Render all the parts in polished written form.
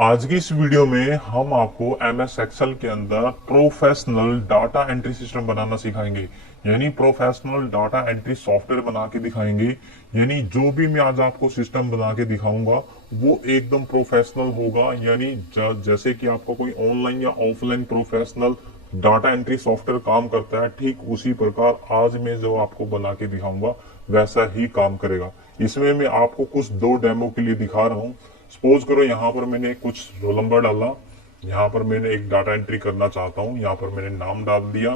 आज की इस वीडियो में हम आपको एमएस एक्सेल के अंदर प्रोफेशनल डाटा एंट्री सिस्टम बनाना सिखाएंगे। यानी प्रोफेशनल डाटा एंट्री सॉफ्टवेयर बना के दिखाएंगे। यानी जो भी मैं आज आपको सिस्टम बना के दिखाऊंगा वो एकदम प्रोफेशनल होगा। यानी जैसे कि आपको कोई ऑनलाइन या offline professional data entry software काम करता है, ठीक उसी प्रकार आज मैं जो आपको बना के दिखाऊंगा वैसा ही काम करेगा। इसमें मैं आपको कुछ दो डेमो के लिए दिखा रहा हूँ। सपोज करो यहाँ पर मैंने कुछ रोल नंबर डाला, यहाँ पर मैंने एक डाटा एंट्री करना चाहता हूँ। यहाँ पर मैंने नाम डाल दिया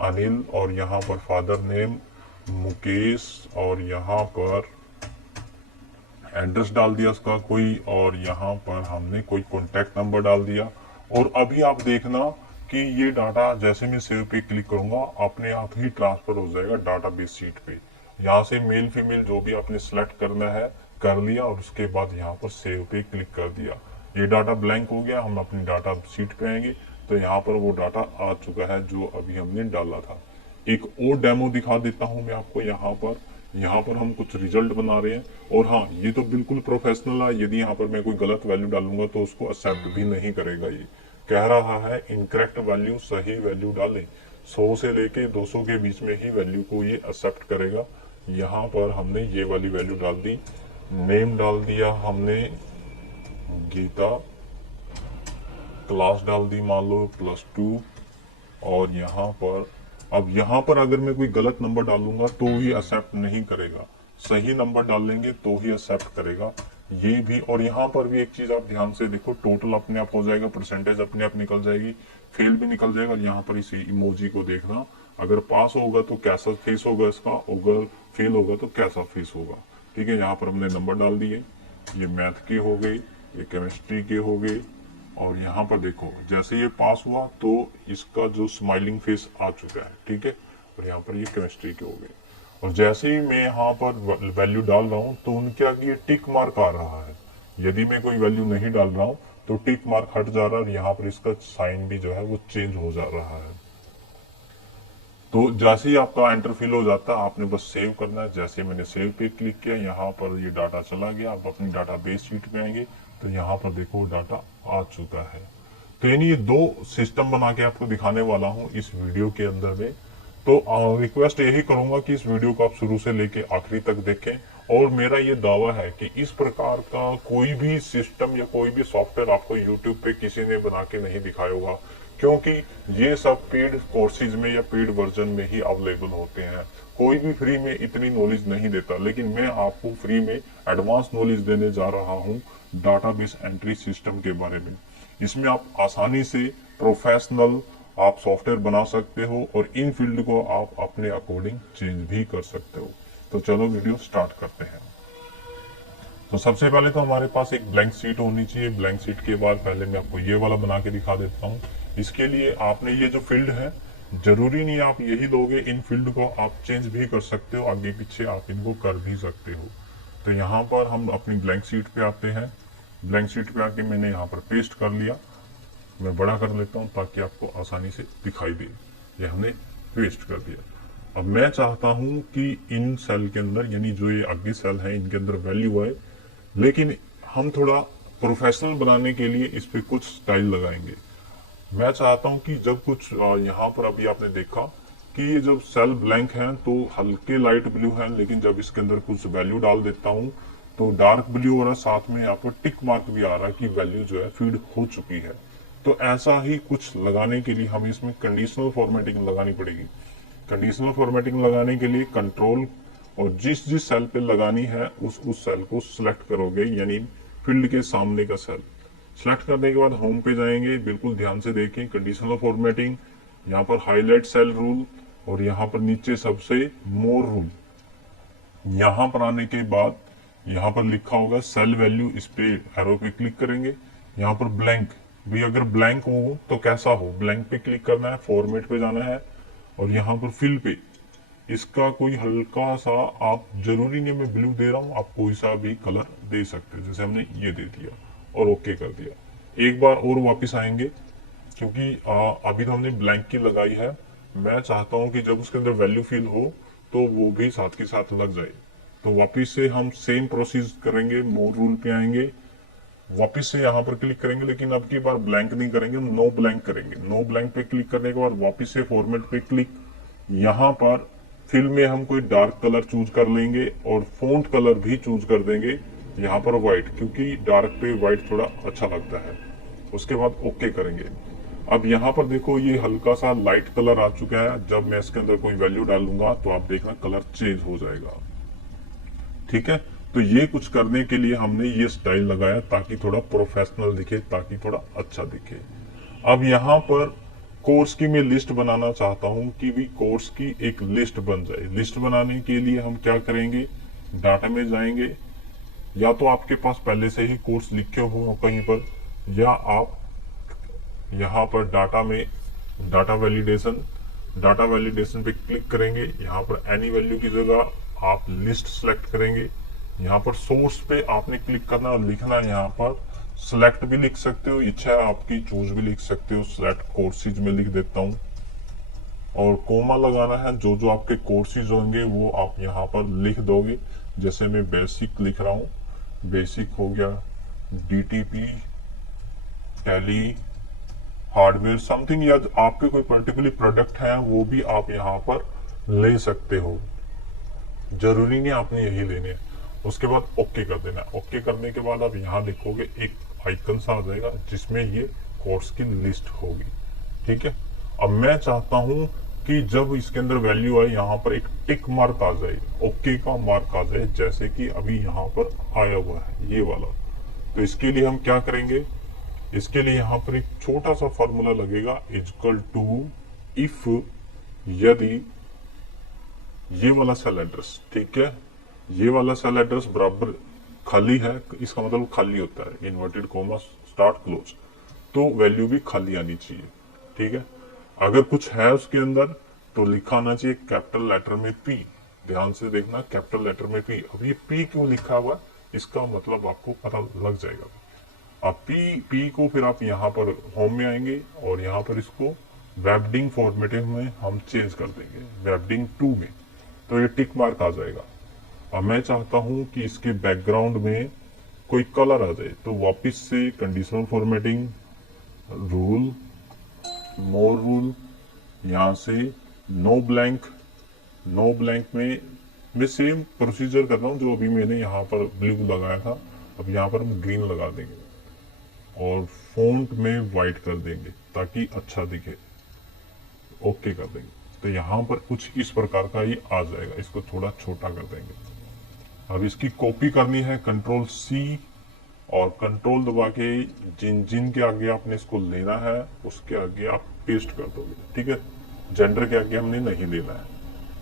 अनिल, और यहाँ पर फादर नेम मुकेश, और यहाँ पर एड्रेस डाल दिया उसका कोई, और यहाँ पर हमने कोई कॉन्टेक्ट नंबर डाल दिया। और अभी आप देखना कि ये डाटा जैसे मैं सेव पे क्लिक करूंगा अपने आप ही ट्रांसफर हो जाएगा डाटाबेस शीट पे। यहाँ से मेल फीमेल जो भी आपने सिलेक्ट करना है कर लिया, और उसके बाद यहाँ पर सेव पे क्लिक कर दिया। ये डाटा ब्लैंक हो गया। हम अपनी डाटा शीट पे आएंगे तो यहाँ पर वो डाटा आ चुका है जो अभी हमने डाला था। एक और डेमो दिखा देता हूँ मैं आपको। यहाँ पर हम कुछ रिजल्ट बना रहे हैं। और हाँ, ये तो बिल्कुल प्रोफेशनल है। यदि यहाँ पर मैं कोई गलत वैल्यू डालूंगा तो उसको एक्सेप्ट भी नहीं करेगा। ये कह रहा है इनकरेक्ट वैल्यू, सही वैल्यू डालें। 100 से लेके 200 के बीच में ही वैल्यू को ये एक्सेप्ट करेगा। यहाँ पर हमने ये वाली वैल्यू डाल दी। नेम डाल दिया हमने गीता, क्लास डाल दी मान लो +2। और यहाँ पर अगर मैं कोई गलत नंबर डालूंगा तो ही एक्सेप्ट नहीं करेगा। सही नंबर डाल लेंगे तो ही एक्सेप्ट करेगा ये भी। और यहाँ पर भी एक चीज आप ध्यान से देखो, टोटल अपने आप हो जाएगा, परसेंटेज अपने आप निकल जाएगी, फेल भी निकल जाएगा। और यहाँ पर इसी इमोजी को देखना, अगर पास होगा तो कैसा फेस होगा इसका, अगर फेल होगा तो कैसा फेस होगा। ठीक है, यहाँ पर हमने नंबर डाल दिए। ये मैथ के हो गए, ये केमिस्ट्री के हो गए। और यहाँ पर देखो जैसे ये पास हुआ तो इसका जो स्माइलिंग फेस आ चुका है। ठीक है, और यहाँ पर ये केमिस्ट्री के हो गए। और जैसे ही मैं यहाँ पर वैल्यू डाल रहा हूँ तो उनके आगे ये टिक मार्क आ रहा है। यदि मैं कोई वैल्यू नहीं डाल रहा हूँ तो टिक मार्क हट जा रहा है, और यहाँ पर इसका साइन भी जो है वो चेंज हो जा रहा है। तो जैसे ही आपका एंटर फिल हो जाता है आपने बस सेव करना है। जैसे मैंने सेव पे क्लिक किया, यहाँ पर ये डाटा चला गया। आप अपनी डाटा बेस शीट पे आएंगे तो यहाँ पर देखो डाटा आ चुका है। तो यानी ये दो सिस्टम बना के आपको दिखाने वाला हूँ इस वीडियो के अंदर में। तो रिक्वेस्ट यही करूंगा कि इस वीडियो को आप शुरू से लेके आखिरी तक देखें। और मेरा ये दावा है कि इस प्रकार का कोई भी सिस्टम या कोई भी सॉफ्टवेयर आपको यूट्यूब पे किसी ने बना के नहीं दिखाया होगा, क्योंकि ये सब पेड कोर्सेज में या पेड वर्जन में ही अवेलेबल होते हैं। कोई भी फ्री में इतनी नॉलेज नहीं देता, लेकिन मैं आपको फ्री में एडवांस नॉलेज देने जा रहा हूँ डाटाबेस एंट्री सिस्टम के बारे में। इसमें आप आसानी से प्रोफेशनल आप सॉफ्टवेयर बना सकते हो, और इन फील्ड को आप अपने अकॉर्डिंग चेंज भी कर सकते हो। तो चलो वीडियो स्टार्ट करते हैं। तो सबसे पहले तो हमारे पास एक ब्लैंक शीट होनी चाहिए। ब्लैंक शीट के बाद पहले मैं आपको ये वाला बना के दिखा देता हूँ। इसके लिए आपने ये जो फील्ड है, जरूरी नहीं आप यही लोगे, इन फील्ड को आप चेंज भी कर सकते हो, आगे पीछे आप इनको कर भी सकते हो। तो यहाँ पर हम अपनी ब्लैंक शीट पे आते हैं। ब्लैंक शीट पे आके मैंने यहाँ पर पेस्ट कर लिया। मैं बड़ा कर लेता हूँ ताकि आपको आसानी से दिखाई दे। ये हमने पेस्ट कर दिया। अब मैं चाहता हूं कि इन सेल के अंदर, यानी जो ये आगे सेल है इनके अंदर वैल्यू आए, लेकिन हम थोड़ा प्रोफेशनल बनाने के लिए इस पे कुछ स्टाइल लगाएंगे। मैं चाहता हूं कि जब कुछ यहाँ पर अभी आपने देखा कि ये जब सेल ब्लैंक है तो हल्के लाइट ब्लू है, लेकिन जब इसके अंदर कुछ वैल्यू डाल देता हूं तो डार्क ब्लू हो रहा है, साथ में यहाँ पर टिक मार्क भी आ रहा है कि वैल्यू जो है फीड हो चुकी है। तो ऐसा ही कुछ लगाने के लिए हमें इसमें कंडीशनल फॉर्मेटिंग लगानी पड़ेगी। कंडीशनल फॉर्मेटिंग लगाने के लिए कंट्रोल, और जिस जिस सेल पे लगानी है उस सेल को सिलेक्ट करोगे, यानी फील्ड के सामने का सेल सिलेक्ट करने के बाद होम पे जाएंगे। बिल्कुल ध्यान से देखें, कंडीशनल फॉर्मेटिंग, यहाँ पर हाईलाइट सेल रूल, और यहाँ पर नीचे सबसे मोर रूल। यहाँ पर आने के बाद यहाँ पर लिखा होगा सेल वैल्यू, इस पे एरो पे क्लिक करेंगे। यहाँ पर ब्लैंक भी, अगर ब्लैंक हो तो कैसा हो, ब्लैंक पे क्लिक करना है, फॉर्मेट पे जाना है, और यहाँ पर फिल पे इसका कोई हल्का सा, आप जरूरी नहीं मैं ब्लू दे रहा हूँ, आप कोई सा भी कलर दे सकते हो। जैसे हमने ये दे दिया और ओके कर दिया। एक बार और वापस आएंगे, क्योंकि अभी तो हमने ब्लैंक की लगाई है। मैं चाहता हूँ कि जब उसके अंदर वैल्यू फिल हो तो वो भी साथ के साथ लग जाए। तो वापिस से हम सेम प्रोसेस करेंगे, मोर रूल पे आएंगे, वापस से यहाँ पर क्लिक करेंगे, लेकिन अब की बार ब्लैंक नहीं करेंगे, नो ब्लैंक करेंगे। नो ब्लैंक पे क्लिक करने के बाद वापस से फॉर्मेट पे क्लिक, यहाँ पर फिल में हम कोई डार्क कलर चूज कर लेंगे और फॉन्ट कलर भी चूज कर देंगे यहाँ पर व्हाइट, क्योंकि डार्क पे व्हाइट थोड़ा अच्छा लगता है। उसके बाद ओके करेंगे। अब यहाँ पर देखो ये हल्का सा लाइट कलर आ चुका है। जब मैं इसके अंदर कोई वैल्यू डालूंगा तो आप देखना कलर चेंज हो जाएगा। ठीक है, तो ये कुछ करने के लिए हमने ये स्टाइल लगाया ताकि थोड़ा प्रोफेशनल दिखे, ताकि थोड़ा अच्छा दिखे। अब यहाँ पर कोर्स की मैं लिस्ट बनाना चाहता हूं कि भी कोर्स की एक लिस्ट बन जाए। लिस्ट बनाने के लिए हम क्या करेंगे, डाटा में जाएंगे, या तो आपके पास पहले से ही कोर्स लिखे हो कहीं पर, या आप यहाँ पर डाटा में डाटा वैलिडेशन पे क्लिक करेंगे। यहाँ पर एनी वैल्यू की जगह आप लिस्ट सेलेक्ट करेंगे। यहाँ पर सोर्स पे आपने क्लिक करना और लिखना है, यहाँ पर सेलेक्ट भी लिख सकते हो, इच्छा है आपकी चूज भी लिख सकते हो। सेलेक्ट कोर्सेज में लिख देता हूँ और कोमा लगाना है। जो जो आपके कोर्सेज होंगे वो आप यहाँ पर लिख दोगे। जैसे मैं बेसिक लिख रहा हूँ, बेसिक हो गया, डीटीपी, टैली, हार्डवेयर समथिंग, या आपके कोई पर्टिकुलर प्रोडक्ट है वो भी आप यहाँ पर ले सकते हो। जरूरी नहीं आपने यही लेने हैं। उसके बाद ओके कर देना। ओके करने के बाद आप यहाँ देखोगे एक आइकन सा आ जाएगा जिसमें ये कोर्स की लिस्ट होगी। ठीक है, अब मैं चाहता हूं कि जब इसके अंदर वैल्यू आए यहाँ पर एक टिक मार्क आ जाए, ओके का मार्क आ जाए, जैसे कि अभी यहाँ पर आया हुआ है ये वाला। तो इसके लिए हम क्या करेंगे, इसके लिए यहाँ पर एक छोटा सा फॉर्मूला लगेगा, इक्वल टू इफ, यदि ये वाला सेल एड्रेस, ठीक है, ये वाला सेल एड्रेस बराबर खाली है, इसका मतलब खाली होता है, इन्वर्टेड कोमा स्टार्ट क्लोज, तो वैल्यू भी खाली आनी चाहिए। ठीक है, अगर कुछ है उसके अंदर तो लिखा आना चाहिए कैपिटल लेटर में पी। ध्यान से देखना, कैपिटल लेटर में पी। अब ये पी क्यों लिखा हुआ, इसका मतलब आपको पता लग जाएगा। अब पी को फिर आप यहाँ पर होम में आएंगे और यहाँ पर इसको वेबडिंग फॉर्मेटिंग में हम चेंज कर देंगे, वेबडिंग 2 में, तो ये टिक मार्क आ जाएगा। अब मैं चाहता हूं कि इसके बैकग्राउंड में कोई कलर आ जाए, तो वापस से कंडीशनल फॉर्मेटिंग, रूल, मोर रूल, यहाँ से नो ब्लैंक। नो ब्लैंक में मैं सेम प्रोसीजर कर रहा हूँ जो अभी मैंने यहाँ पर ब्लू लगाया था। अब यहाँ पर हम ग्रीन लगा देंगे और फॉन्ट में वाइट कर देंगे ताकि अच्छा दिखे। ओके कर देंगे तो यहाँ पर कुछ इस प्रकार का ये आ जाएगा। इसको थोड़ा छोटा कर देंगे। अब इसकी कॉपी करनी है, कंट्रोल सी और कंट्रोल दबा के जिन जिन के आगे आपने इसको लेना है उसके आगे आप पेस्ट कर दोगे। ठीक है, जेंडर के आगे हमने नहीं लेना है।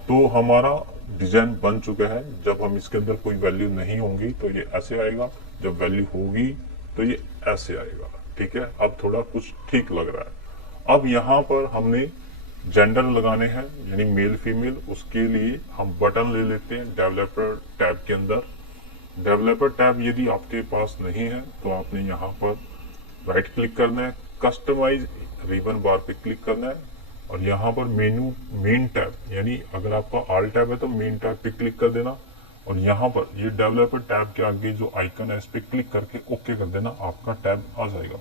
तो हमारा डिजाइन बन चुका है। जब हम इसके अंदर कोई वैल्यू नहीं होंगी तो ये ऐसे आएगा, जब वैल्यू होगी तो ये ऐसे आएगा। ठीक है, अब थोड़ा कुछ ठीक लग रहा है। अब यहाँ पर हमने जेंडर लगाने हैं, यानी मेल फीमेल। उसके लिए हम बटन ले लेते हैं डेवलपर टैब के अंदर। डेवलपर टैब यदि आपके पास नहीं है तो आपने यहाँ पर राइट क्लिक करना है, कस्टमाइज रिबन बार पे क्लिक करना है और यहाँ पर मेनू मेन टैब, यानी अगर आपका ऑल टैब है तो मेन टैब पे क्लिक कर देना और यहाँ पर ये डेवलपर टैब के आगे जो आइकन है इस पे क्लिक करके ओके कर देना, आपका टैब आ जाएगा।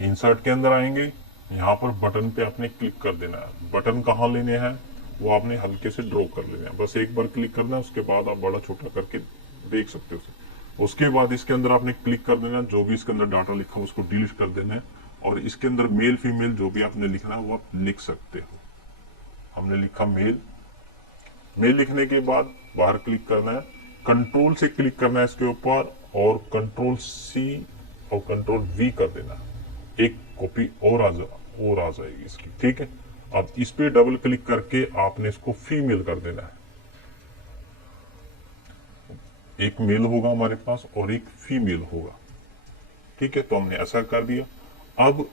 इंसर्ट के अंदर आएंगे, यहाँ पर बटन पे आपने क्लिक कर देना है। बटन कहाँ लेने हैं वो आपने हल्के से ड्रॉ कर लेने हैं, बस एक बार क्लिक करना है, उसके बाद आप बड़ा छोटा करके देख सकते हो उसे। उसके बाद इसके अंदर आपने क्लिक कर देना, जो भी इसके अंदर डाटा लिखा हो उसको डिलीट कर देना है और इसके अंदर मेल फीमेल जो भी आपने लिखना है वो आप लिख सकते हो। हमने लिखा मेल। मेल लिखने के बाद बाहर क्लिक करना है, कंट्रोल से क्लिक करना है इसके ऊपर और कंट्रोल सी और कंट्रोल वी कर देना, एक कॉपी और आ जाएगी इसकी। ठीक है, अब इस पे डबल क्लिक करके आपने इसको फीमेल कर देना है। एक मेल होगा हमारे पास और एक फीमेल होगा। ठीक है, तो हमने ऐसा कर दिया। अब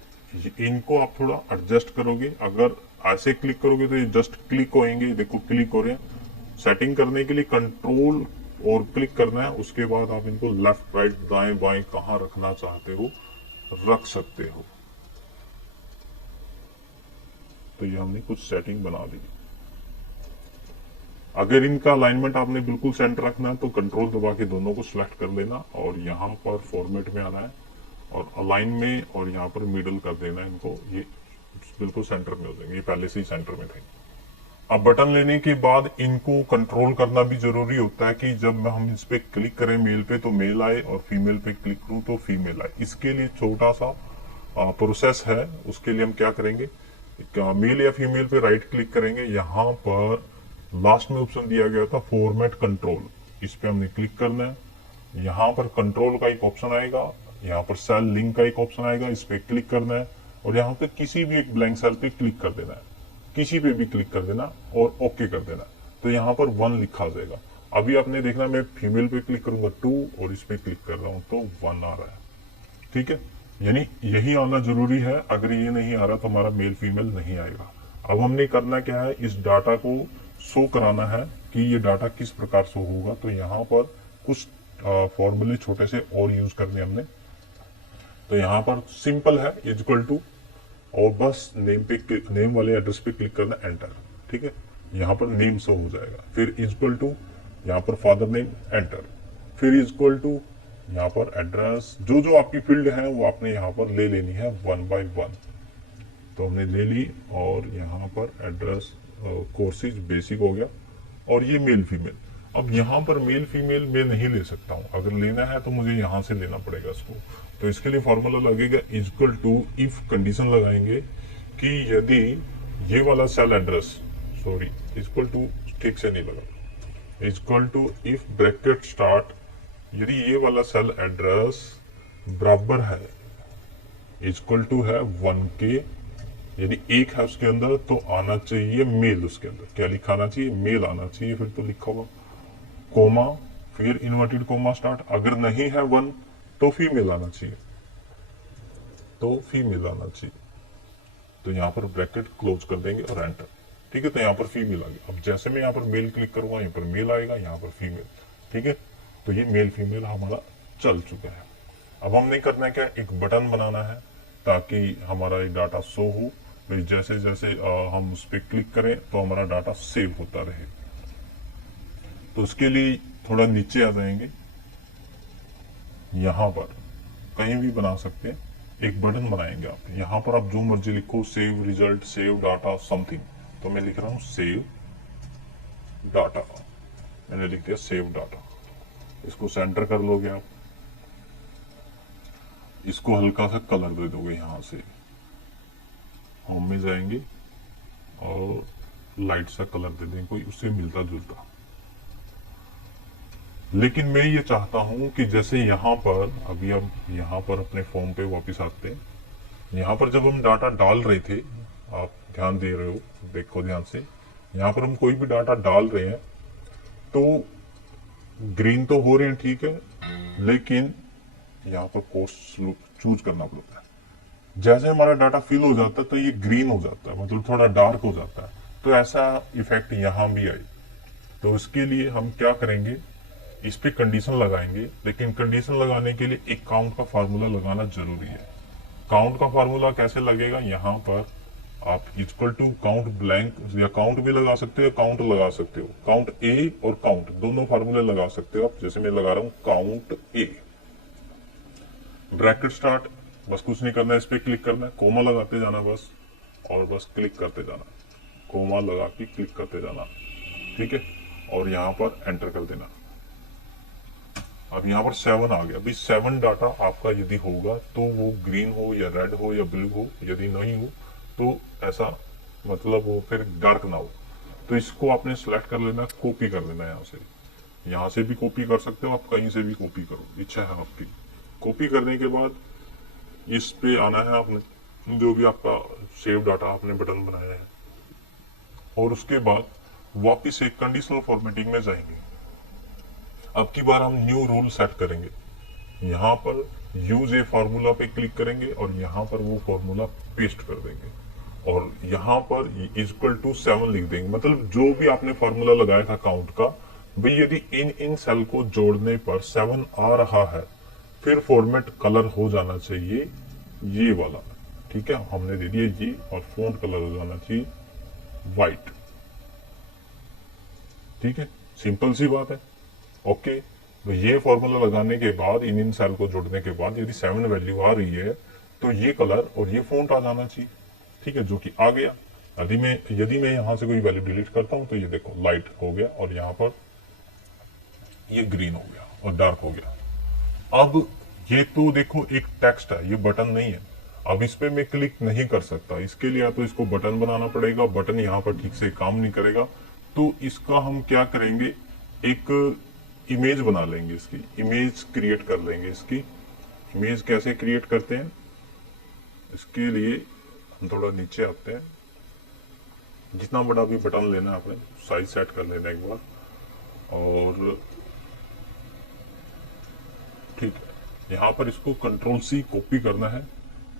इनको आप थोड़ा एडजस्ट करोगे, अगर ऐसे क्लिक करोगे तो ये जस्ट क्लिक होएंगे, देखो क्लिक हो रहे हैं। सेटिंग करने के लिए कंट्रोल और क्लिक करना है, उसके बाद आप इनको लेफ्ट राइट दाएं बाएं कहाँ रखना चाहते हो रख सकते हो। तो ये हमने कुछ सेटिंग बना दी। अगर इनका अलाइनमेंट आपने बिल्कुल सेंटर रखना है तो कंट्रोल दबा के दोनों को सिलेक्ट कर लेना और यहाँ पर फॉर्मेट में आना है और अलाइन में और यहाँ पर मिडल कर देना है इनको, ये बिल्कुल सेंटर में हो जाएंगे, ये पहले से ही सेंटर में थे। अब बटन लेने के बाद इनको कंट्रोल करना भी जरूरी होता है कि जब हम इस पे क्लिक करें मेल पे तो मेल आए और फीमेल पे क्लिक करूं तो फीमेल आए। इसके लिए छोटा सा प्रोसेस है। उसके लिए हम क्या करेंगे, मेल या फीमेल पे राइट क्लिक करेंगे, यहाँ पर लास्ट में ऑप्शन दिया गया था फॉर्मेट कंट्रोल, इस पे हमने क्लिक करना है। यहाँ पर कंट्रोल का एक ऑप्शन आएगा, यहाँ पर सेल लिंक का एक ऑप्शन आएगा, इस पे क्लिक करना है और यहाँ पे किसी भी एक ब्लैंक सेल पे क्लिक कर देना है, किसी पे भी क्लिक कर देना और ओके कर देना। तो यहाँ पर 1 लिखा जाएगा। अभी आपने देखना मैं फीमेल पे क्लिक करूंगा 2 और इस पे क्लिक कर रहा हूं तो 1 आ रहा है। ठीक है, यानी यही आना जरूरी है, अगर ये नहीं आ रहा तो हमारा मेल फीमेल नहीं आएगा। अब हमने करना क्या है, इस डाटा को शो कराना है कि ये डाटा किस प्रकार शो होगा। तो यहाँ पर कुछ फॉर्मूले छोटे से और यूज करने हमने। तो यहाँ पर सिंपल है इक्वल टू और बस नेम वाले एड्रेस पे क्लिक करना, एंटर। ठीक है, यहाँ पर नेम शो हो जाएगा, फिर इक्वल टू यहाँ पर फादर नेम, एंटर, फिर इक्वल टू यहाँ पर एड्रेस, जो जो आपकी फील्ड है वो आपने यहाँ पर ले लेनी है 1 by 1। तो हमने ले ली और यहाँ पर एड्रेस कोर्सेज बेसिक हो गया और ये मेल फीमेल। अब यहाँ पर मेल फीमेल मैं नहीं ले सकता हूँ, अगर लेना है तो मुझे यहाँ से लेना पड़ेगा इसको। तो इसके लिए फॉर्मूला लगेगा इक्वल टू, इफ कंडीशन लगाएंगे कि यदि ये वाला cell address, sorry equal to ठीक से नहीं लगा, equal to if bracket start, यदि ये वाला सेल एड्रेस बराबर है, इक्वल टू है 1 के, यदि 1 है उसके अंदर तो आना चाहिए मेल, उसके अंदर क्या लिखा आना चाहिए, मेल आना चाहिए। फिर तो लिखा होगा कोमा, फिर इन्वर्टेड कोमा स्टार्ट, अगर नहीं है 1 तो फीमेल आना चाहिए, तो फीमेल आना चाहिए। तो यहाँ पर ब्रैकेट क्लोज कर देंगे और एंटर। ठीक है, तो यहाँ पर फीमेल आ गया। अब जैसे मैं यहाँ पर मेल क्लिक करूंगा यहाँ पर मेल आएगा, यहाँ पर फीमेल। ठीक है, तो ये मेल फीमेल हमारा चल चुका है। अब हमने करना है क्या, एक बटन बनाना है ताकि हमारा ये डाटा शो हो। फिर जैसे जैसे हम उस पर क्लिक करें तो हमारा डाटा सेव होता रहे। तो उसके लिए थोड़ा नीचे आ जाएंगे, यहाँ पर कहीं भी बना सकते हैं, एक बटन बनाएंगे आप। यहाँ पर आप जो मर्जी लिखो, save result, save data, something. तो मैं लिख रहा हूँ सेव डाटा, मैंने लिख दिया सेव डाटा। इसको सेंटर कर लोगे आप, इसको हल्का सा कलर दे दोगे, यहां से होम में जाएंगे और लाइट सा कलर दे देंगे, कोई उससे मिलता जुलता। लेकिन मैं ये चाहता हूं कि जैसे यहाँ पर, अभी हम यहाँ पर अपने फॉर्म पे वापस आते हैं, यहाँ पर जब हम डाटा डाल रहे थे, आप ध्यान दे रहे हो, देखो ध्यान से, यहाँ पर हम कोई भी डाटा डाल रहे हैं तो ग्रीन तो हो रहे हैं, ठीक है, लेकिन यहाँ पर कोर्स चूज करना पड़ता है। जैसे हमारा डाटा फिल हो जाता है तो ये ग्रीन हो जाता है, मतलब थोड़ा डार्क हो जाता है। तो ऐसा इफेक्ट यहाँ भी आई। तो इसके लिए हम क्या करेंगे, इस पे कंडीशन लगाएंगे, लेकिन कंडीशन लगाने के लिए एक काउंट का फार्मूला लगाना जरूरी है। काउंट का फार्मूला कैसे लगेगा, यहाँ पर आप इक्वल टू काउंट ब्लैंक, या काउंट भी लगा सकते हो, काउंट लगा सकते हो, काउंट ए और काउंट दोनों फार्मूले लगा सकते हो आप। जैसे मैं लगा रहा हूं काउंट ए, ब्रैकेट स्टार्ट, बस कुछ नहीं करना है, इस पे क्लिक करना है, कोमा लगाते जाना बस, और बस क्लिक करते जाना, कोमा लगा के क्लिक करते जाना। ठीक है, और यहाँ पर एंटर कर देना। अब यहाँ पर 7 आ गया। अभी 7 डाटा आपका यदि होगा तो वो ग्रीन हो या रेड हो या ब्लू हो, यदि नहीं हो तो ऐसा मतलब वो फिर डार्क ना हो। तो इसको आपने सेलेक्ट कर लेना, कॉपी कर लेना, यहाँ से भी कॉपी कर सकते हो आप, कहीं से भी कॉपी करो, इच्छा है आपकी। कॉपी करने के बाद इस पे आना है आपने, जो भी आपका सेव डाटा आपने बटन बनाया है, और उसके बाद वापिस एक कंडीशनल फॉर्मेटिंग में जाएंगे। अब की बार हम न्यू रूल सेट करेंगे, यहाँ पर यूज ए फार्मूला पे क्लिक करेंगे और यहाँ पर वो फार्मूला पेस्ट कर देंगे और यहाँ पर इक्वल टू 7 लिख देंगे। मतलब जो भी आपने फार्मूला लगाया था काउंट का, भाई यदि इन सेल को जोड़ने पर 7 आ रहा है, फिर फॉर्मेट कलर हो जाना चाहिए ये वाला। ठीक है, हमने दे दिया ये, और फॉन्ट कलर हो जाना चाहिए व्हाइट। ठीक है, सिंपल सी बात है। ओके, तो ये फॉर्मूला लगाने के बाद इन सेल को जोड़ने के बाद यदि 7 वैल्यू आ रही है तो ये कलर और ये फॉन्ट आ जाना चाहिए। ठीक है, जो कि आ गया। यदि मैं यहां से कोई वैल्यू डिलीट करता हूं तो ये देखो लाइट हो गया और यहां पर ये ग्रीन हो गया और डार्क हो गया। अब ये तो देखो एक टेक्स्ट है, ये बटन नहीं है। अब इस पे मैं क्लिक नहीं कर सकता, इसके लिए या तो इसको बटन बनाना पड़ेगा, बटन यहाँ पर ठीक से काम नहीं करेगा। तो इसका हम क्या करेंगे, एक इमेज बना लेंगे, इसकी इमेज क्रिएट कर लेंगे। इसकी इमेज कैसे क्रिएट करते हैं, इसके लिए हम थोड़ा नीचे आते हैं। जितना बड़ा भी बटन लेना है आपने साइज सेट कर लेना एक बार, और ठीक है, यहाँ पर इसको कंट्रोल सी कॉपी करना है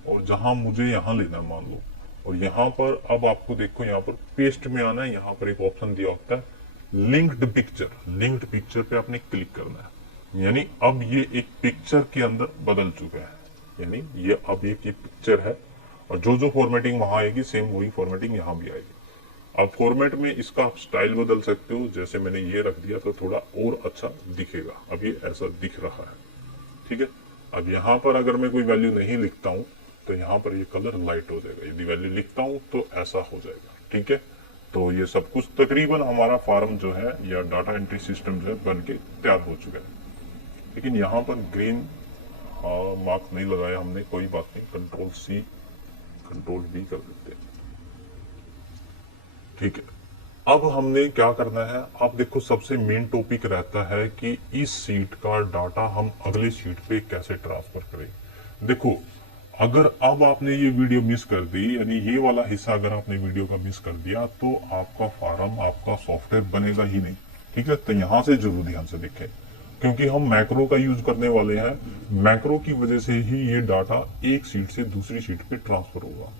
और जहां मुझे यहाँ लेना है मान लो, और यहाँ पर अब आपको देखो यहाँ पर पेस्ट में आना है। यहाँ पर एक ऑप्शन दिया होता है लिंक्ड पिक्चर, लिंक्ड पिक्चर पे आपने क्लिक करना है। यानी अब ये एक पिक्चर के अंदर बदल चुका है, यानी ये अब एक ये पिक्चर है और जो जो फॉर्मेटिंग वहां आएगी सेम वही फॉर्मेटिंग यहाँ भी आएगी। अब फॉर्मेट में इसका स्टाइल बदल सकते हो, जैसे मैंने ये रख दिया तो थोड़ा और अच्छा दिखेगा। अब ये ऐसा दिख रहा है, ठीक है। अब यहाँ पर अगर मैं कोई वैल्यू नहीं लिखता हूं तो यहाँ पर ये कलर लाइट हो जाएगा, यदि वैल्यू लिखता हूं तो ऐसा हो जाएगा, ठीक है। तो ये सब कुछ तकरीबन हमारा फार्म जो है या डाटा एंट्री सिस्टम जो है बन के तैयार हो चुका है। लेकिन यहाँ पर ग्रीन मार्क नहीं लगाया हमने, कोई बात नहीं, कंट्रोल सी कंट्रोल वी कर देते हैं, ठीक है। अब हमने क्या करना है, अब देखो सबसे मेन टॉपिक रहता है कि इस सीट का डाटा हम अगले सीट पे कैसे ट्रांसफर करें। देखो अगर अब आपने ये वीडियो मिस कर दी, यानी ये वाला हिस्सा अगर आपने वीडियो का मिस कर दिया तो आपका फार्म, आपका सॉफ्टवेयर बनेगा ही नहीं, ठीक है। तो यहां से जरूर ध्यान से देखें, क्योंकि हम मैक्रो का यूज करने वाले हैं। मैक्रो की वजह से ही ये डाटा एक सीट से दूसरी सीट पे ट्रांसफर होगा।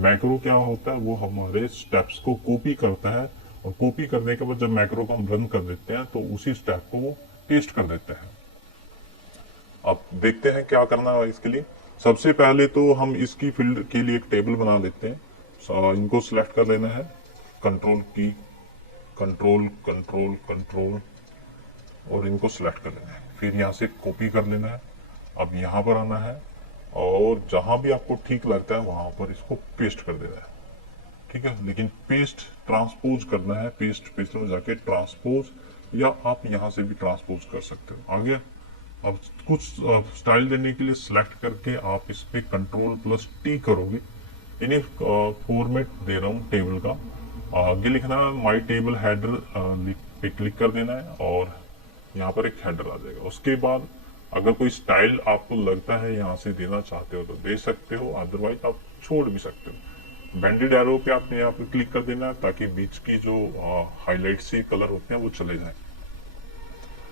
मैक्रो क्या होता है, वो हमारे स्टेप्स को कॉपी करता है और कॉपी करने के बाद जब मैक्रो को हम रन कर देते हैं तो उसी स्टेप को वो पेस्ट कर देते हैं। अब देखते हैं क्या करना है इसके लिए। सबसे पहले तो हम इसकी फील्ड के लिए एक टेबल बना लेते हैं। इनको सिलेक्ट कर लेना है, कंट्रोल की, कंट्रोल कंट्रोल कंट्रोल, और इनको सिलेक्ट कर लेना है। फिर यहाँ से कॉपी कर लेना है। अब यहाँ पर आना है और जहां भी आपको ठीक लगता है वहां पर इसको पेस्ट कर देना है, ठीक है। लेकिन पेस्ट ट्रांसपोज करना है, पेस्ट में जाके ट्रांसपोज, या आप यहां से भी ट्रांसपोज कर सकते हो। आ गया। अब कुछ स्टाइल देने के लिए सिलेक्ट करके आप इस पे कंट्रोल प्लस टी करोगे। इन्हें फॉर्मेट दे रहा हूँ टेबल का, आगे लिखना है माई टेबल हेडर पे क्लिक कर देना है और यहाँ पर एक हेडर आ जाएगा। उसके बाद अगर कोई स्टाइल आपको लगता है यहाँ से देना चाहते हो तो दे सकते हो, अदरवाइज आप छोड़ भी सकते हो। बैंडेड एरो पे आपने यहाँ पे क्लिक कर देना है ताकि बीच की जो हाईलाइट से कलर होते हैं वो चले जाएं।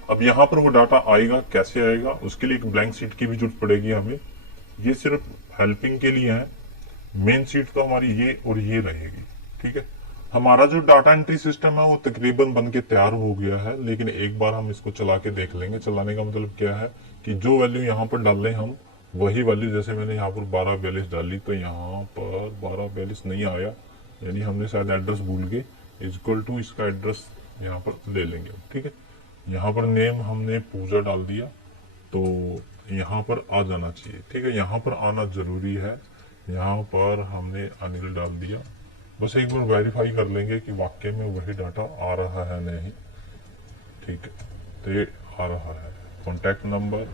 अब यहाँ पर वो डाटा आएगा, कैसे आएगा, उसके लिए एक ब्लैंक सीट की भी जरूरत पड़ेगी हमें। ये सिर्फ हेल्पिंग के लिए है, मेन सीट तो हमारी ये और ये रहेगी, ठीक है। हमारा जो डाटा एंट्री सिस्टम है वो तकरीबन बन के तैयार हो गया है, लेकिन एक बार हम इसको चला के देख लेंगे। चलाने का मतलब क्या है कि जो वैल्यू यहाँ पर डाल रहे हम वही वैल्यू, जैसे मैंने यहाँ पर 1242 डाली तो यहाँ पर 1242 नहीं आया, यानी हमने शायद एड्रेस भूल गए। इक्वल टू इसका एड्रेस यहाँ पर ले लेंगे, ठीक है। यहाँ पर नेम हमने पूजा डाल दिया तो यहाँ पर आ जाना चाहिए, ठीक है। यहाँ पर आना जरूरी है। यहाँ पर हमने अनिल डाल दिया, बस एक बार वेरीफाई कर लेंगे कि वाकई में वही डाटा आ रहा है नहीं, ठीक है। तो ये आ रहा है। कॉन्टैक्ट नंबर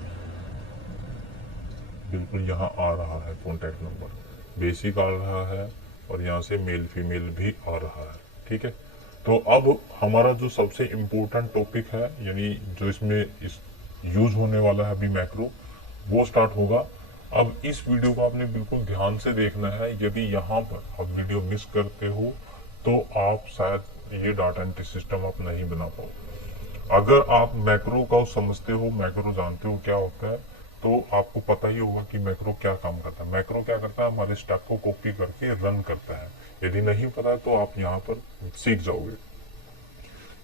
बिल्कुल यहाँ आ रहा है, कॉन्टैक्ट नंबर बेसिक आ रहा है और यहाँ से मेल फीमेल भी आ रहा है, ठीक है। तो अब हमारा जो सबसे इम्पोर्टेंट टॉपिक है, यानी जो इसमें यूज होने वाला है अभी मैक्रो, वो स्टार्ट होगा। अब इस वीडियो को आपने बिल्कुल ध्यान से देखना है। यदि यहाँ पर आप वीडियो मिस करते हो तो आप शायद ये डाटा एंट्री सिस्टम आप नहीं बना पाओ। अगर आप मैक्रो का समझते हो, मैक्रो जानते हो क्या होता है, तो आपको पता ही होगा कि मैक्रो क्या काम करता है। मैक्रो क्या करता है, हमारे स्टैक को कॉपी करके रन करता है। यदि नहीं पता है तो आप यहाँ पर सीख जाओगे।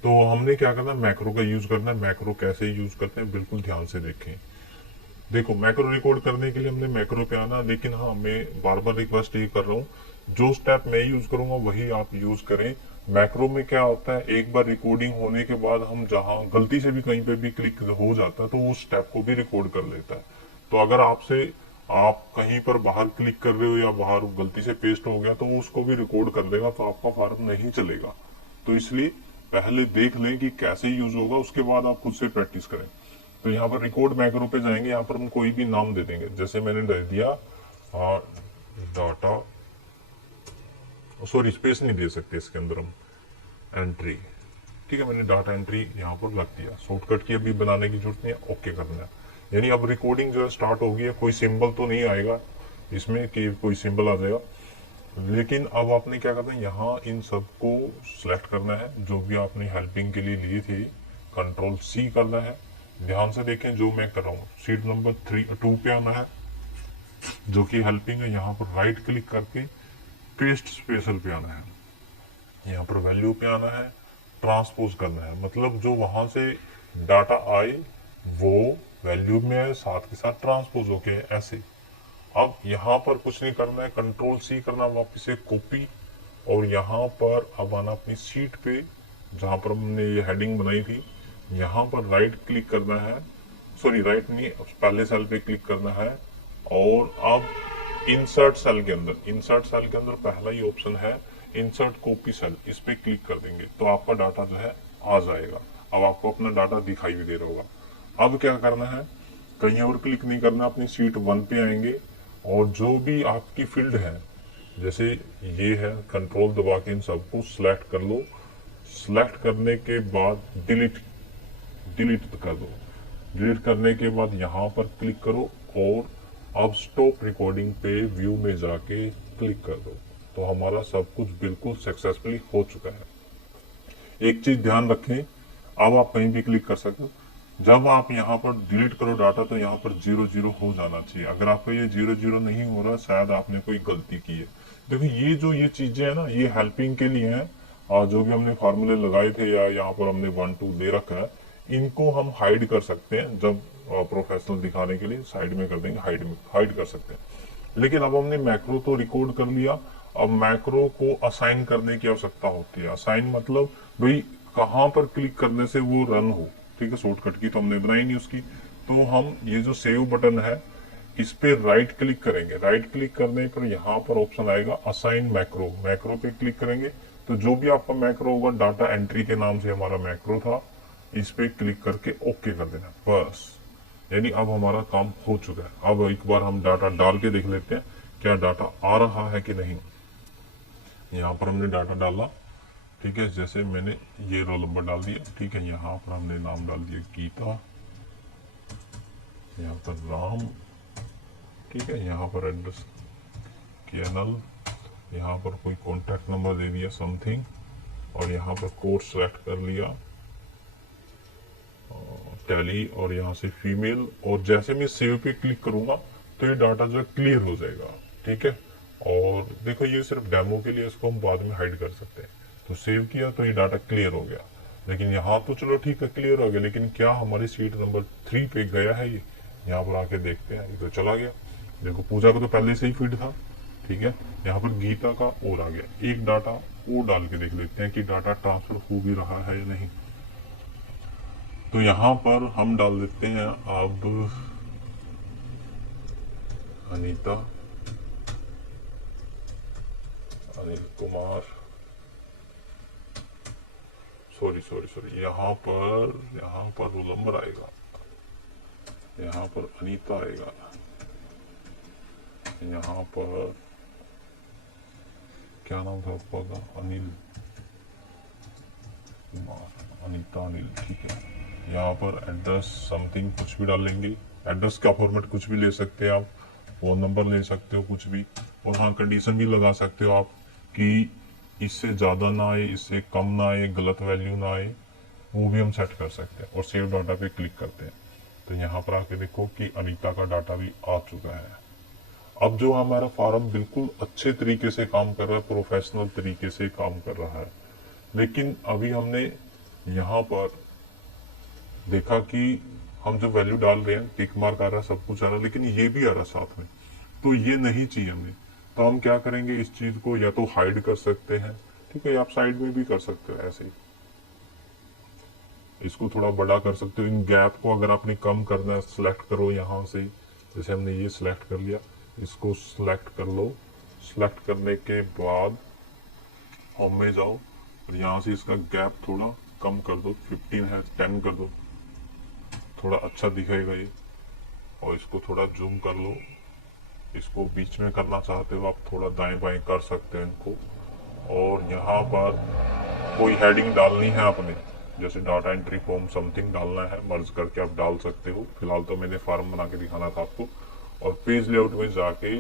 तो हमने क्या करना है, मैक्रो का यूज करना है। मैक्रो कैसे यूज करते हैं बिल्कुल ध्यान से देखें। देखो मैक्रो रिकॉर्ड करने के लिए हमने मैक्रो पे आना, लेकिन हाँ मैं बार बार रिक्वेस्ट ये कर रहा हूँ, जो स्टेप मैं यूज करूंगा वही आप यूज करें। मैक्रो में क्या होता है, एक बार रिकॉर्डिंग होने के बाद हम जहां गलती से भी कहीं पे भी क्लिक हो जाता है तो उस स्टेप को भी रिकॉर्ड कर लेता है। तो अगर आपसे आप कहीं पर बाहर क्लिक कर रहे हो या बाहर गलती से पेस्ट हो गया तो वो उसको भी रिकॉर्ड कर देगा, तो आपका फॉर्म नहीं चलेगा। तो इसलिए पहले देख लें कि कैसे यूज होगा, उसके बाद आप खुद से प्रैक्टिस करें। तो यहाँ पर रिकॉर्ड मैक्रो पे जाएंगे, यहाँ पर हम कोई भी नाम दे देंगे, जैसे मैंने दे दिया डाटा, सॉरी स्पेस नहीं दे सकते इसके अंदर हम, एंट्री, ठीक है, मैंने डाटा एंट्री यहाँ पर रख दिया। शॉर्टकट की अभी बनाने की जरूरत नहीं है, ओके करना है। यानी अब रिकॉर्डिंग जो है स्टार्ट हो गई है। कोई सिंबल तो नहीं आएगा इसमें कि कोई सिंबल आ जाएगा, लेकिन अब आपने क्या करना है, यहाँ इन सबको सिलेक्ट करना है जो भी आपने हेल्पिंग के लिए लिए थे, कंट्रोल सी करना है। ध्यान से देखें जो मैं कर रहा हूँ, शीट नंबर 2 पे आना है जो कि हेल्पिंग है, यहाँ पर राइट क्लिक करके पेस्ट स्पेशल पे आना है, यहाँ पर वैल्यू पे आना है, ट्रांसपोज करना है, मतलब जो वहां से डाटा आए वो वैल्यू में है, साथ के साथ ट्रांसपोज होके ऐसे। अब यहाँ पर कुछ नहीं करना है, कंट्रोल सी करना वापस से कॉपी, और यहाँ पर अब आना अपनी शीट पे जहां पर हमने ये हेडिंग बनाई थी, यहाँ पर राइट क्लिक करना है, सॉरी राइट नहीं, पहले सेल पे क्लिक करना है, और अब इंसर्ट सेल के अंदर पहला ही ऑप्शन है इंसर्ट कॉपी सेल, इस पे क्लिक कर देंगे तो आपका डाटा जो है आ जाएगा। अब आपको अपना डाटा दिखाई भी दे रहा होगा। अब क्या करना है, कहीं और क्लिक नहीं करना, अपनी शीट 1 पे आएंगे और जो भी आपकी फील्ड है, जैसे ये है, कंट्रोल दबा के इन सबको सिलेक्ट कर लो। सिलेक्ट करने के बाद डिलीट कर दो। डिलीट करने के बाद यहाँ पर क्लिक करो और अब स्टॉप रिकॉर्डिंग पे व्यू में जाके क्लिक कर दो, तो हमारा सब कुछ बिल्कुल सक्सेसफुली हो चुका है। एक चीज ध्यान रखें, अब आप कहीं भी क्लिक कर सकते हो, जब आप यहाँ पर डिलीट करो डाटा तो यहाँ पर 0 0 हो जाना चाहिए। अगर आपका ये 0 0 नहीं हो रहा, शायद आपने कोई गलती की है। देखो ये चीजें है ना, ये हेल्पिंग के लिए है, और जो भी हमने फार्मूले लगाए थे या यहाँ पर हमने 1 2 दे रखा है, इनको हम हाइड कर सकते हैं। जब प्रोफेशनल दिखाने के लिए साइड में कर देंगे, हाइड कर सकते हैं। लेकिन अब हमने मैक्रो तो रिकॉर्ड कर लिया, अब मैक्रो को असाइन करने की आवश्यकता होती है। असाइन मतलब भाई कहाँ पर क्लिक करने से वो रन हो, ठीक है। शॉर्टकट की तो हमने बनाई नहीं उसकी, तो हम ये जो सेव बटन है इस पे राइट क्लिक करेंगे। राइट क्लिक करने पर यहाँ पर ऑप्शन आएगा असाइन मैक्रो, मैक्रो पे क्लिक करेंगे तो जो भी आपका मैक्रो होगा, डाटा एंट्री के नाम से हमारा मैक्रो था, इस पे क्लिक करके ओके कर देना, बस। यानी अब हमारा काम हो चुका है। अब एक बार हम डाटा डाल के देख लेते हैं क्या डाटा आ रहा है कि नहीं। यहाँ पर हमने डाटा डाला, ठीक है, जैसे मैंने ये रोल नंबर डाल दिया, ठीक है, यहाँ पर हमने नाम डाल दिया गीता, यहाँ पर राम, ठीक है, यहाँ पर एड्रेस केनल, यहाँ पर कोई कॉन्टैक्ट नंबर दे दिया समथिंग, और यहाँ पर कोर्स सेलेक्ट कर लिया टैली, और यहाँ से फीमेल, और जैसे मैं सेव पे क्लिक करूंगा तो ये डाटा जो है क्लियर हो जाएगा, ठीक है। और देखो ये सिर्फ डेमो के लिए, इसको हम बाद में हाइड कर सकते हैं। तो सेव किया तो ये डाटा क्लियर हो गया, लेकिन यहाँ तो चलो ठीक है क्लियर हो गया, लेकिन क्या हमारी शीट नंबर 3 पे गया है ये? यहाँ पर आके देखते हैं, ये तो चला गया। देखो पूजा का तो पहले से ही फीड था, ठीक है, यहाँ पर गीता का और आ गया। एक डाटा और डाल के देख लेते हैं कि डाटा ट्रांसफर हो भी रहा है या नहीं। तो यहाँ पर हम डाल देते हैं अब अनीता, अनिल कुमार, सॉरी, यहाँ पर रोल नंबर आएगा, यहाँ पर अनीता आएगा, यहाँ पर क्या नाम था आपका, अनिल कुमार, अनीता अनिल, ठीक है। यहाँ पर एड्रेस समथिंग कुछ भी डालेंगे, एड्रेस का फॉर्मेट कुछ भी ले सकते हैं आप, फोन नंबर ले सकते हो कुछ भी, और हाँ कंडीशन भी लगा सकते हो आप कि इससे ज़्यादा ना आए, इससे कम ना आए, गलत वैल्यू ना आए, वो भी हम सेट कर सकते हैं। और सेव डाटा पे क्लिक करते हैं तो यहाँ पर आके देखो कि अनीता का डाटा भी आ चुका है। अब जो हमारा फॉर्म बिल्कुल अच्छे तरीके से काम कर रहा है, प्रोफेशनल तरीके से काम कर रहा है। लेकिन अभी हमने यहाँ पर देखा कि हम जो वैल्यू डाल रहे हैं, टिक मार्क आ रहा है, सब कुछ आ रहा है, लेकिन ये भी आ रहा है साथ में, तो ये नहीं चाहिए हमें। तो हम क्या करेंगे, इस चीज को या तो हाइड कर सकते हैं ठीक है, आप साइड में भी कर सकते हो ऐसे ही। इसको थोड़ा बड़ा कर सकते हो। इन गैप को अगर आपने कम करना है, सिलेक्ट करो यहाँ से, जैसे हमने ये सिलेक्ट कर लिया, इसको सिलेक्ट कर लो। सिलेक्ट करने के बाद होम में जाओ और यहाँ से इसका गैप थोड़ा कम कर दो, 15 है 10 कर दो, थोड़ा अच्छा दिखेगा ये। और इसको थोड़ा जूम कर लो। इसको बीच में करना चाहते हो आप, थोड़ा दाएं बाएं कर सकते हो इनको। और यहाँ पर कोई हेडिंग डालनी है आपने, जैसे डाटा एंट्री फॉर्म समथिंग डालना है, मर्ज करके आप डाल सकते हो। फिलहाल तो मैंने फॉर्म बना के दिखाना था आपको। और पेज लेआउट में जाके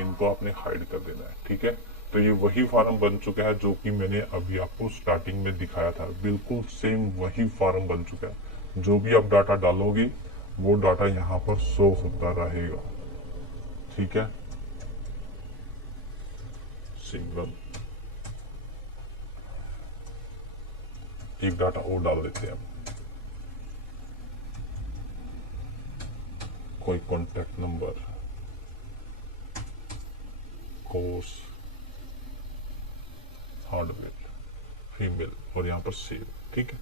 इनको आपने हाइड कर देना है, ठीक है। तो ये वही फॉर्म बन चुका है जो कि मैंने अभी आपको स्टार्टिंग में दिखाया था, बिल्कुल सेम वही फॉर्म बन चुका है। जो भी आप डाटा डालोगे वो डाटा यहाँ पर शो होता रहेगा, ठीक है। सिंगल एक डाटा और डाल देते हैं, कोई contact number, course, hardware, female, और यहाँ पर सेव, ठीक है।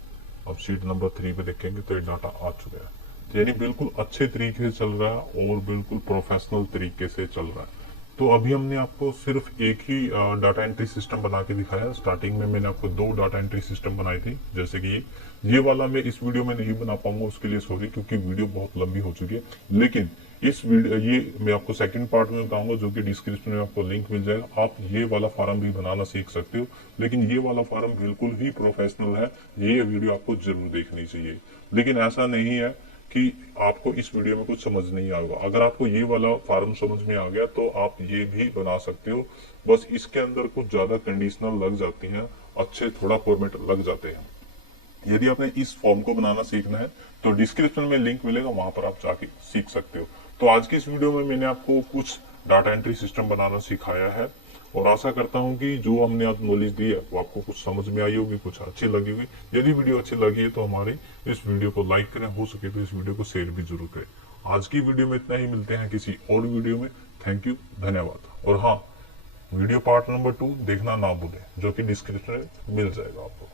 अब शीट नंबर 3 पे देखेंगे तो ये डाटा आ चुका है। तो यानी बिल्कुल अच्छे तरीके से चल रहा है और बिल्कुल प्रोफेशनल तरीके से चल रहा है। तो अभी हमने आपको सिर्फ एक ही डाटा एंट्री सिस्टम बना के दिखाया। स्टार्टिंग में मैंने आपको 2 डाटा एंट्री सिस्टम बनाए थे, जैसे कि ये वाला मैं इस वीडियो में नहीं बना पाऊंगा, उसके लिए सॉरी, क्योंकि वीडियो बहुत लंबी हो चुकी है। लेकिन इस वीडियो ये मैं आपको सेकंड पार्ट में बताऊंगा, जो कि डिस्क्रिप्शन में आपको लिंक मिल जाएगा। आप ये वाला फॉर्म भी बनाना सीख सकते हो, लेकिन ये वाला फॉर्म बिल्कुल ही प्रोफेशनल है। ये वीडियो आपको जरूर देखनी चाहिए। लेकिन ऐसा नहीं है कि आपको इस वीडियो में कुछ समझ नहीं आएगा। अगर आपको ये वाला फॉर्म समझ में आ गया तो आप ये भी बना सकते हो। बस इसके अंदर कुछ ज्यादा कंडीशनल लग जाती हैं, अच्छे थोड़ा फॉर्मेट लग जाते हैं। यदि आपने इस फॉर्म को बनाना सीखना है तो डिस्क्रिप्शन में लिंक मिलेगा, वहां पर आप जाके सीख सकते हो। तो आज की इस वीडियो में मैंने आपको कुछ डाटा एंट्री सिस्टम बनाना सिखाया है, और आशा करता हूं कि जो हमने आज नॉलेज दी है वो आपको कुछ समझ में आई होगी, कुछ अच्छी लगी होगी। यदि वीडियो अच्छी लगी है तो हमारे इस वीडियो को लाइक करें, हो सके तो इस वीडियो को शेयर भी जरूर करें। आज की वीडियो में इतना ही, मिलते हैं किसी और वीडियो में। थैंक यू, धन्यवाद। और हाँ, वीडियो पार्ट नंबर 2 देखना ना भूलें, जो कि डिस्क्रिप्शन में मिल जाएगा आपको।